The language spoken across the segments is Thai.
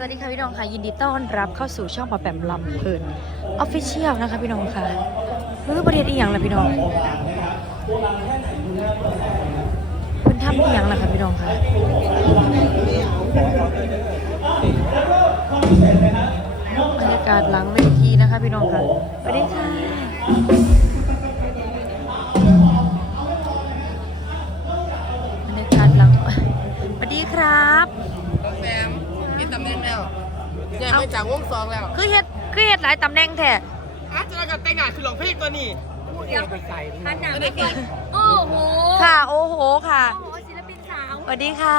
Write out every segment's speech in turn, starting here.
สวัสดีค่ะพี่น้องค่ะยินดีต้อนรับเข้าสู่ช่องปะแปมลำเพลินออฟฟิเชียลนะคะพี่น้องค่ะเฮ้ยประเทศอีหยังล่ะพี่น้องคุณทำอีหยังล่ะค่ะพี่น้องค่ะบรรยากาศหลังเวทีนะคะพี่น้องค่ะสวัสดีค่ะ ใหญ่มาจากวงสองแล้วคือเฮ็ดคือเฮ็ดหลายตำแหน่งแท้อาจจะกับแต่งงานคือหลงเพลงตัวนี้เดี๋ยวพันหนังไม่ได้เก่งโอ้โหค่ะโอ้โหค่ะโอ้โหศิลปินสาวสวัสดีค่ะ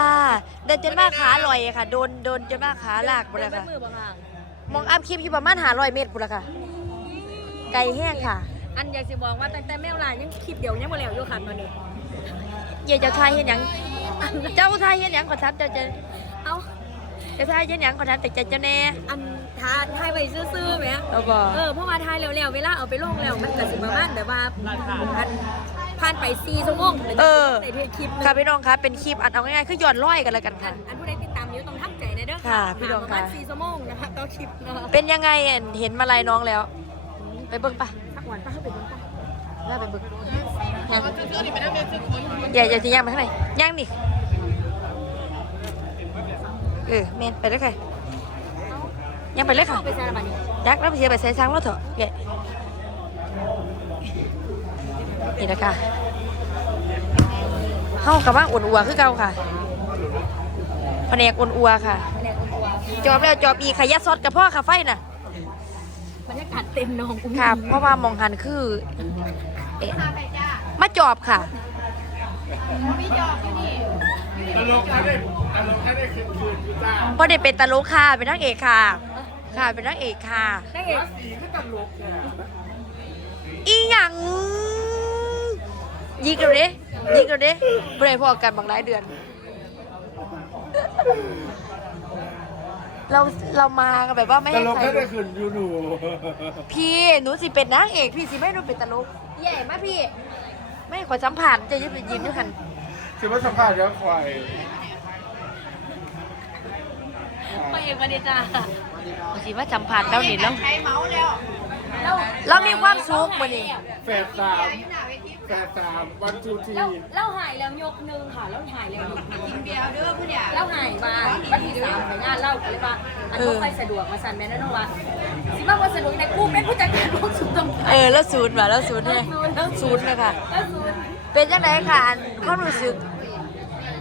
เดินจนมากขาลอยค่ะ โดนโดนจนมากขาลากบุเดิละนไปค่ะมือบ่ห่างมองอัพคลิปอยู่ประมาณหาร้อยเมตรบุละค่ะ ไกลแห้งค่ะ อันอยากสิบอกว่าตั้งแต่แมวลายยังคลิปเดียวยังบ่แล้วอยู่ค่ะตอนนี้เย่าจะทายเห็นหยังเจ้าทายเห็นหยังขอทับเจ้าจะเอ้า จะทายเห็นหยังขอทับแต่เจ้าจะแน่อันทาทายไว้ซื่อๆแหมเราบอเออเพราะว่าทายแล้วๆเวลาเอาไปลงแล้วมันก็สิประมาณแบบว่าอันผ่านไป4ชั่วโมงเป็นเออในคลิปหนึงค่ะพี่น้องคะเป็นคลิปอัดเอาง่ายๆคือหย่อนร้อยกันแล้วกันอัค่ะ นอันผู้ใดติดตามอยู่ต้องทำใจในเด้อค่ะพี่น้องประมาณค่ะ4ชั่วโมงนะคะต่อคลิปเนาะเป็นยังไงอะเห็นมาลายน้องแล้ว ไปเบิ่งปะสักวันป้าเข้าไปเบิ่งป้าน่าไปเบิ่งยังอนี่เป็นนักอย่าอย่าจะย่างไปข้างในย่างดิ เออแมนไปเลยค่ะย่างไปเลยค่ะเข้าไปใส่ละบัดนี้ยักษ์แล้วไปเสียไปใส่ช้างแล้วเถอะแกะนี่นะคะเฮากับว่าอุ่นอัวคือเก่าค่ะแผนกอุ่นอัวค่ะแผนกอุ่นอัวจอบแล้วจอบอีกขยัดซอสกับพ่อค่ะไฟน่ะบรรยากาศเต็มน้องอุ้งค่ะ เพราะว่ามองหันคือเอ๊ะมาจอบค่ะ ตลกไม่ได้ตลกไม่ได้คืนคืนคือจ้าพอได้เป็นตลกค่ะ เป็นนางเอกค่ะ ค่ะ เป็นนางเอกค่ะได้เห็นสีก็ตลกเนี่ยอีหยังยิงกันเลยยิงกันเลยเบรพอกันบางหลายเดือน เราเรามากันแบบว่าไม่ตให้ลกใครไม่ได้คืนอยู่หนูพี่หนูสิเป็นนางเอกพี่สิไม่หนูเป็นตลก ใหญ่มากพี่ ไม่ขอสัมผัสจะยืนยืนด้วยกัน ถือว่าสัมภาษณ์แล้วควายไปเอกวันนี้จ้าสิว่าสัมผัสแล้วนี่แล้วแล้ว เรามีความสุขวันนี้แฝดสามแฝดสามวันทูทีแล้วแล้วหายแล้วยกหนึ่งค่ะแล้วหายแล้วยกหนึ่งกินเบียร์เด้อเพื่อนแล้วหายมาวันที่สามไปงานเล่ากันเลยว่าอันก็ไปสะดวกมาสั่นแม่นั่นว่าสิว่าว่าสะดวกในกูเป็นผู้จัดการวงสุดตรงเออแล้วศูนย์ว่ะแล้วศูนย์เนี่ยศูนย์เลยค่ะ แล้วศูนย์เป็นยังไงค่ะอันความรู้สึก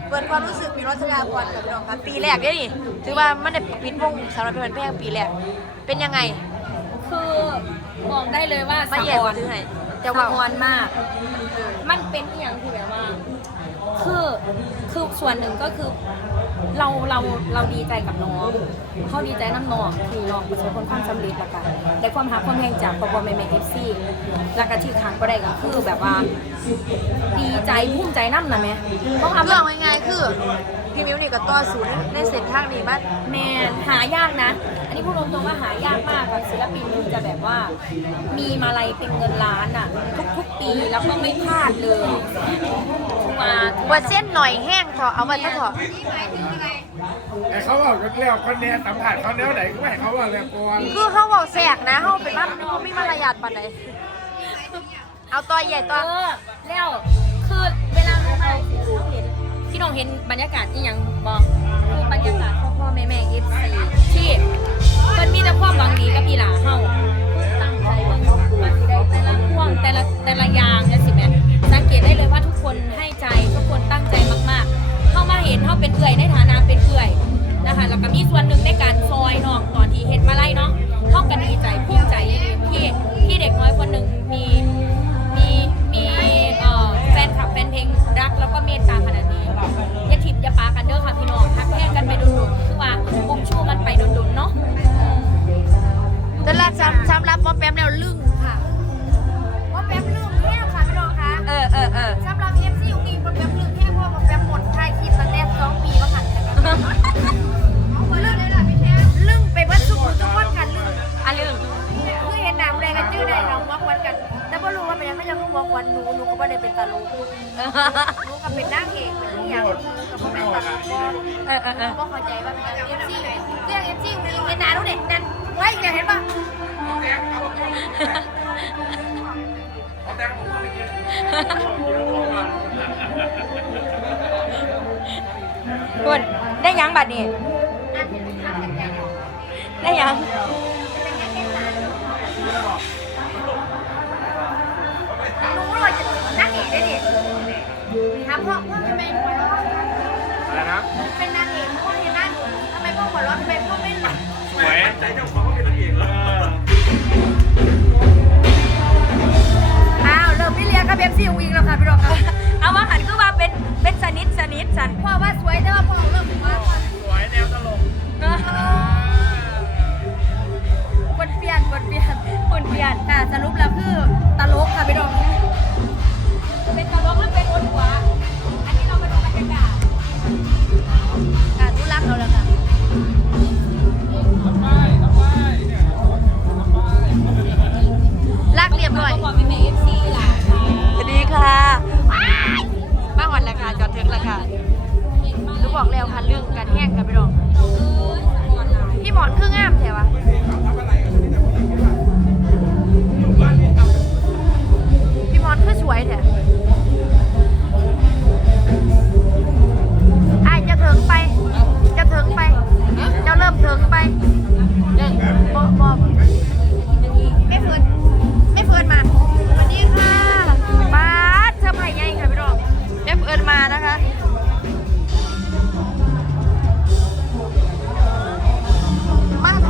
เปิดความรู้สึกมีรสชาติก่อนกับพี่น้องครับปีแรกเนี่ยนี่ถือว่ามันได้ปิดวงสำหรับเป็นเพลงปีแรกเป็นยังไงคือ บอกได้เลยว่ามาสะแย่อกอว่านถือให้แต่สะว่าออนมาก มันเป็นอหย่างที่แบบว่า คือคือส่วนหนึ่งก็คือเราเราเราดีใจกับน้องเขาดีใจน้ำน้องคือน้องประสบผลความสำเร็จแล้วกันได้ความหาความแพงจากปปแม่แม่เอฟซีแล้วก็ที่ขังก็ได้ก็คือแบบว่า ดีใจภูมิใจน้ำนะแม่เพราะว่าเรื่องง่ายๆคือพี่มิวนี่กับตัวศูนย์ในเส้นทางนี้มันแมนหายากนะอั นนี้พูดตรงๆว่าหายากมากกับศิลปินที่จะแบบว่า มีมาลัยเป็นเงินล้านอะ ทุกๆปีแล้วก็ไม่พลาดเลยมาว่าเส้นหน่อยแห้งเถอะเอามาซะเถอะไอ้เขาบอกกันแล้วคนเนี้ยสัมผัสเขาแนวไหนก็ไม่ให้เขาบอกเลยก่อนคือเขาบอกแสกนะเขาเป็นบ้านเขาไม่มารยาทปานใดเอาตัวใหญ่เอตัวอแล้วคือเวลาเรามาเราเห็นพี่น้องเห็นบรรยากาศที่ยังบอกคือบรรยากาศพ่อพ่อแม่แม่เอฟซีที่ มันมีแต่ความหวังดีกับพี่หลาเฮาตั้งใจเบิ่งว่าสิได้แต่ละพ่วงแต่ละแต่ละอย่างจังสิแม่สังเกตได้เลยว่าทุกคนให้ใจทุกคนตั้งใจมากๆเข้ามาเห็นเฮาเป็นเอื่อยในฐานะเป็นเอื่อยนะคะแล้วก็มีส่วนหนึ่งในการซอยน้องตอนที่เห็นมาไล่เนาะเฮาก็ดีใจภูมิใจที่ที่เด็กน้อยคนหนึ่งมีมีมีเอ่อแฟนคลับแฟนเพลงรักแล้วก็เมตตาขนาดนี้อย่าถิดอย่าปากันเด้อค่ะ รับปอมแปมแล้วลึ่งค่ะว่าแป๊บลืมแค่ค่ะพี่น้องคะ เออเออเออสำ เป็นทุกอย่าเป็นตาลูกก็เออเออเออก็เข้าใจว่าเป็นเอฟซีเรื่องเอฟซีหนาดูเด็กนั่นไว้อีกเห็นปะคุณได้ยังบัดนี้ได้ยังรู้เลยจะนักเอกได้ดิถามพ่อพ่อทำไมหัวเราะ อะไรนะเป็นนางเอกพ่อเห็นหน้าหนูทำไมพ่อหัวเราะทำไมพ่อไม่หลับสวย ใจเจ้าของก็เป็นนางเอกแล้วอ้าวเริ่มพี่เลี้ยงกับเบฟซี่วิงแล้วค่ะพี่รองครับเอาว่าหันคือว่าเป็นเป็นสนิทสนิทสันพ่อว่าสวยแต่ว่าพ่อเริ่มว่า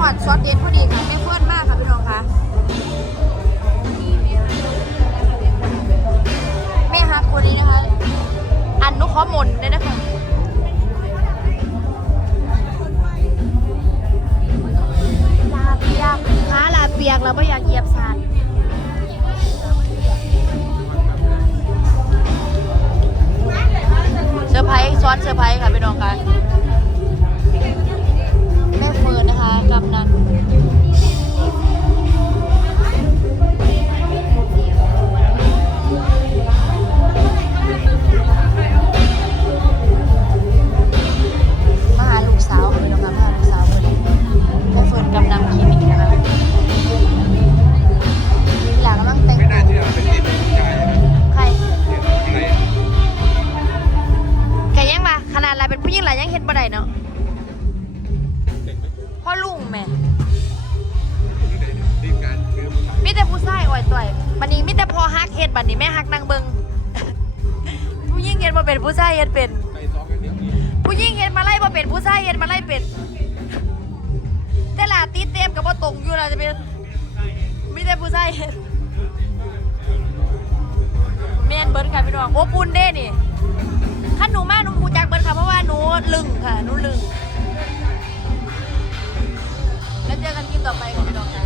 อดช็อตเด็ดพอดีค่ะแม่เพื่อนมากค่ะพี่น้องคะแม่ฮักคนนี้นะคะ อันนุขอมนได้นะคะลาเปียกขาลาเปียกเราไม่อยากเหยียบสานเซอร์ไพรส์ซอนเซอร์ไพรส์ค่ะพี่น้องคะ กำนัน เฮ็ดบัดนี้แม่ฮักนางเบิงผู้ยิ่งเฮ็ดมาเป็นผู้ชายเฮ็ดเป็นผู้ยิ่งเฮ็ดมาไล่มาเป็นผู้ชายเฮ็ดมาไล่เป็นแต่ละตีเต็มกับว่าตรงอยู่ละจะเป็นไม่ใช่ผู้ชายเฮ็ดแมนเบิร์นค่ะพี่น้องโอ้ปูนเด้นี่ขั้นหนูมากหนูกูจักเบิร์นค่ะเพราะว่าหนูลึงค่ะหนูลึงแล้วเจอกันคลิปต่อไปค่ะพี่น้องค่ะ